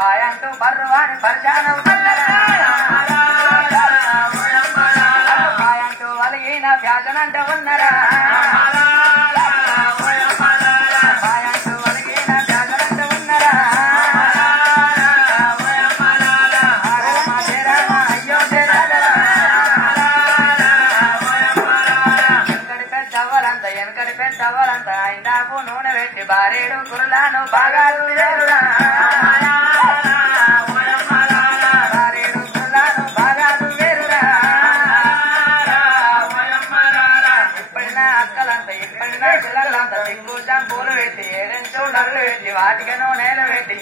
పాయంటూ బర్రువాని పరిశానం పాయంటూ వలిగిన వ్యాజనంటే ఉన్నరా పాయంటూ వలిగిన వ్యాజనంటే ఉన్నరా అయ్యో వెనకడి పెద్దవ్వలంత వెనకడి పెద్దవ్వలంత అయినాకు నూనె పెట్టి బారేడు కురులాను బాగా పూలు పెట్టి ఏడెంచు నల్లు పెట్టి వాటికను నేల పెట్టి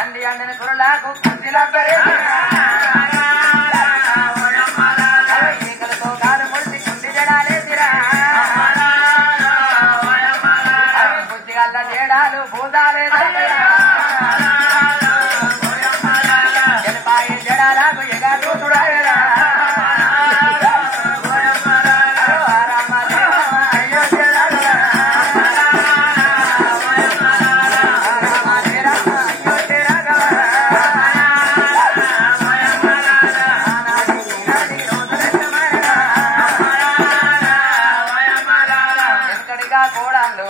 అంది అందని కురులాకు ఈకలతో కాలు ముడిచి కుండి జడాలేసిరా బుద్ధిగల్ల జేడాలు భూతాలే జలపాయి జడాలకు ఎగా చూడాయరా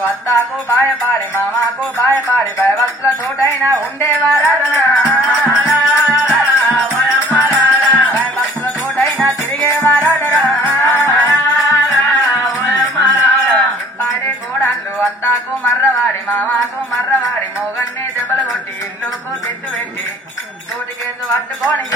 అత్తాకు బాయపాడి మామాకు బాయపాడి భయవత్తుల తోటైనా ఉండేవారా భయవత్తుల తోటైనా తిరిగేవారా పాడే కోడళ్ళు అత్తాకు మర్రవాడి మామాకు మర్రవాడి మోగన్ని దెబ్బలు కొట్టి ఇల్లుకు తెచ్చు పెట్టి తోటికేసు పట్టుకొని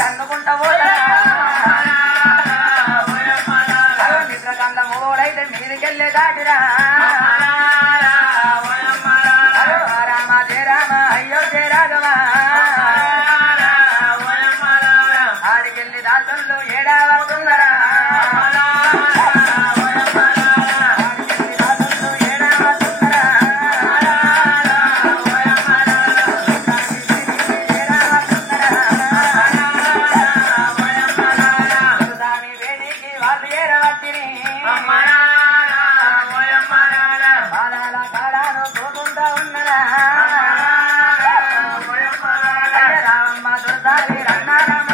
తన్నుకుంటా మిత్రకంద మూడైతే మీదికెళ్ళే దాటిరా రామ జయ రామ అయ్యో జయ రాఘవా ఆడికెళ్ళి దాసులు ఏడావతున్నారా రామమ్మ దుర్దారి రన్నారమ్మ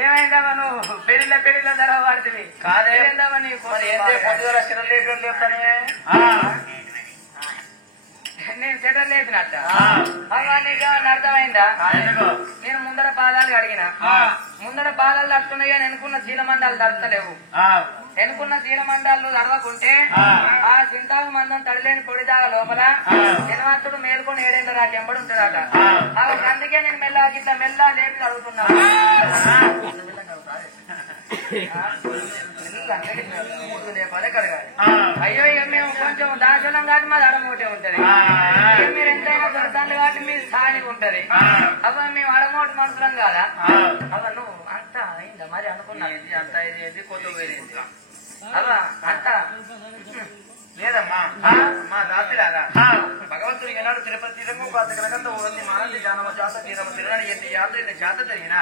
ఏమైందమ్మా నువ్వు పెళ్లిళ్ళ ధర పడుతుంది కాదేందమ్మా నీ పొద్దుగల చిన్న లేపుతానే నేను సెటర్ లేపినట్ట అవ్వ నీకు అర్థమైందా నేను ముందర పాదాలు అడిగిన ముందర పాదాలు తడుతున్నాయి అని ఎనుకున్న చీలమండాలు తడతలేవు ఎనుకున్న చీలమండాలు తడవకుంటే ఆ చింతాకు మందం తడిలేని పొడిదాగా లోపల హనుమంతుడు మేలుకొని ఏడేళ్ళ రాకి ఎంబడి ఉంటాడట అందుకే నేను మెల్ల గిట్ల మెల్ల లేపి అడుగుతున్నా అయ్యో ఇక మేము కొంచెం దాచులం కాబట్టి మాది అడమోటే ఉంటది మీరు ఎంతైనా దొరకండి కాబట్టి మీ స్థాయికి ఉంటది అవ్వ మేము అడమోటి మనుషులం కాదా అవ్వ నువ్వు అంత అయిందా మరి అనుకున్నా అంత ఇది కొత్త పోయింది అవ్వ అంత లేదమ్మా మా రాత్రిలాగా భగవంతుడు ఏనాడు తిరుపతి తీరము పాతకంత ఊరంది మానంది జానమ జాత తీరమ తిరగని ఎన్ని జాత జరిగినా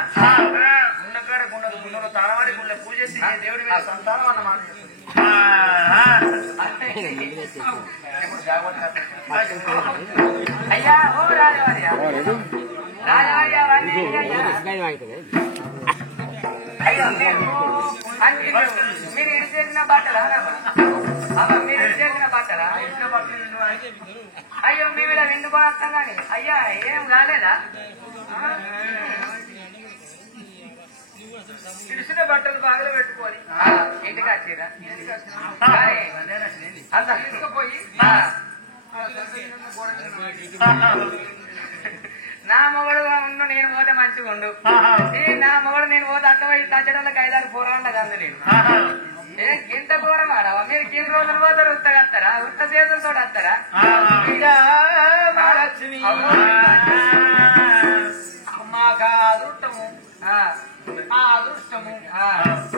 గుండకాడ గుండెలో తాళవాడి గుండె పూజ చేసి దేవుడి మీద సంతానం అన్న మాట అయ్యా ఓ రాజవార్య అయ్యో మీరు ఇడి చేసిన బట్టలా మీరు ఇడి చేసిన బట్టలా అయ్యో మేము ఇలా విండుకొని వస్తాం కానీ అయ్యా ఏం కాలేదా ఇడిసిన బట్టలు బాగా పెట్టుకోవాలి ఇంటికి వచ్చిరా అంత తీసుకుపోయి నా మొగడు ఉండు నేను పోతే మంచిగా ఉండు నా మొగడు నేను పోతే అట్ట పోయి తచ్చడంలో ఐదారు పోరాడగా అందు నేను ఇంత ఘోరం ఆడవా మీరు కింద రోజులు పోతారు ఉత్తగస్తారా ఉత్త చేతులతో వస్తారా మహాలక్ష్మి మాకు అదృష్టము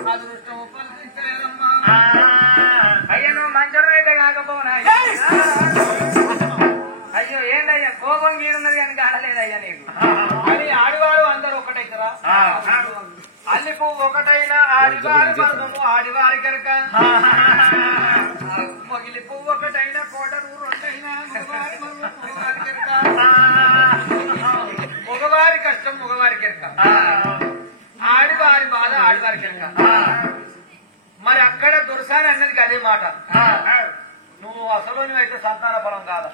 అదృష్టము ఫలించలేదమ్మా అయ్యా నువ్వు మంచోడు అయితే కాకపోనా అయ్యో ఏంటయ్యా కోపం మీరున్నది కానీ ఆడలేదయ్యా నీకు అని ఆడివాడు అందరు ఒకటైతరా అల్లి పువ్వు ఒకటైనా ఆడివారి పడుతును ఆడివారి కనుక మొగిలి పువ్వు ఒకటైనా కోటరు రెండైనా మగవారి కనుక మగవారి కష్టం మగవారి కనుక ఆడివారి బాధ ఆడివారి కనుక మరి అక్కడ దొరసాని అన్నది అదే మాట నువ్వు అసలు నువ్వైతే సంతాన ఫలం కాదా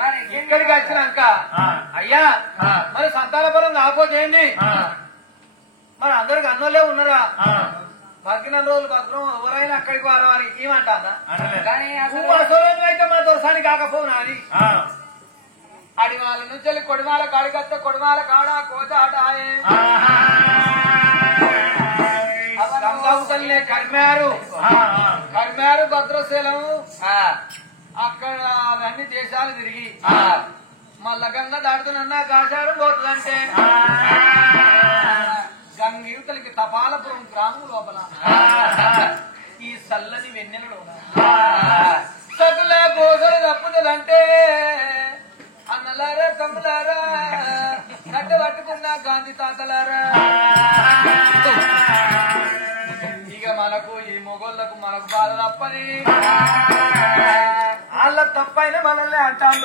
మరి ఇక్కడికి వచ్చినాక అయ్యా మరి సంతాన ఫలం కాకపోతే ఏంటి మరి అందరికి అన్నోళ్ళే ఉన్నారా బతికిన రోజులు భద్రం ఎవరైనా అక్కడికి వారని ఏమంటా కానీ నువ్వు అసలు నువ్వైతే మన దొరసాని కాకపోనా అని అడివాళ్ళ నుంచి కొడిమాల కాడికత్త కొడిమాల కాడ కోత ఆటాయే కర్మారు భద్రశీలం అక్కడ అవన్నీ దేశాలు తిరిగి మళ్ళా గంగ దాడుతున్నా కాశాడు పోతుందంటే గంగియుతలకి తపాలపురం గ్రామం లోపల ఈ చల్లని వెన్నెలలో సకల గోసలు తప్పుతుందంటే అన్నలారా తమ్ములారా నట్ట పట్టుకున్న గాంధీ తాతలారా ఇక మనకు ఈ మొగోళ్లకు మనకు బాధ తప్పని వాళ్ళ తప్పైన మనల్ని అంటాం.